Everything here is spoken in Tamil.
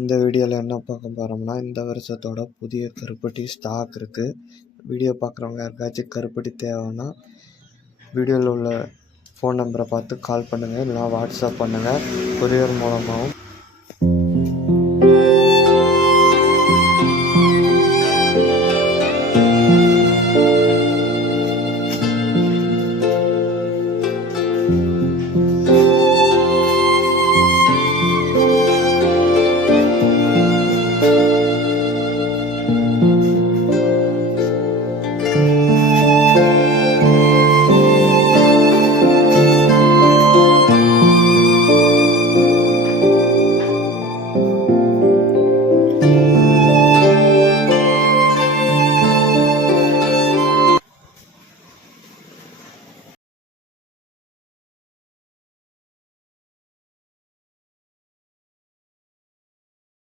இந்த வீடியோவில் என்ன பார்க்க போகிறோம்னா, இந்த வருஷத்தோட புதிய கருப்பட்டி ஸ்டாக் இருக்குது. வீடியோ பார்க்குறவங்க யாருக்காச்சும் கருப்பட்டி தேவைன்னா வீடியோவில் உள்ள ஃபோன் நம்பரை பார்த்து கால் பண்ணுங்கள், இல்லைனா வாட்ஸ்அப் பண்ணுங்கள். கொரியர் மூலமாகவும்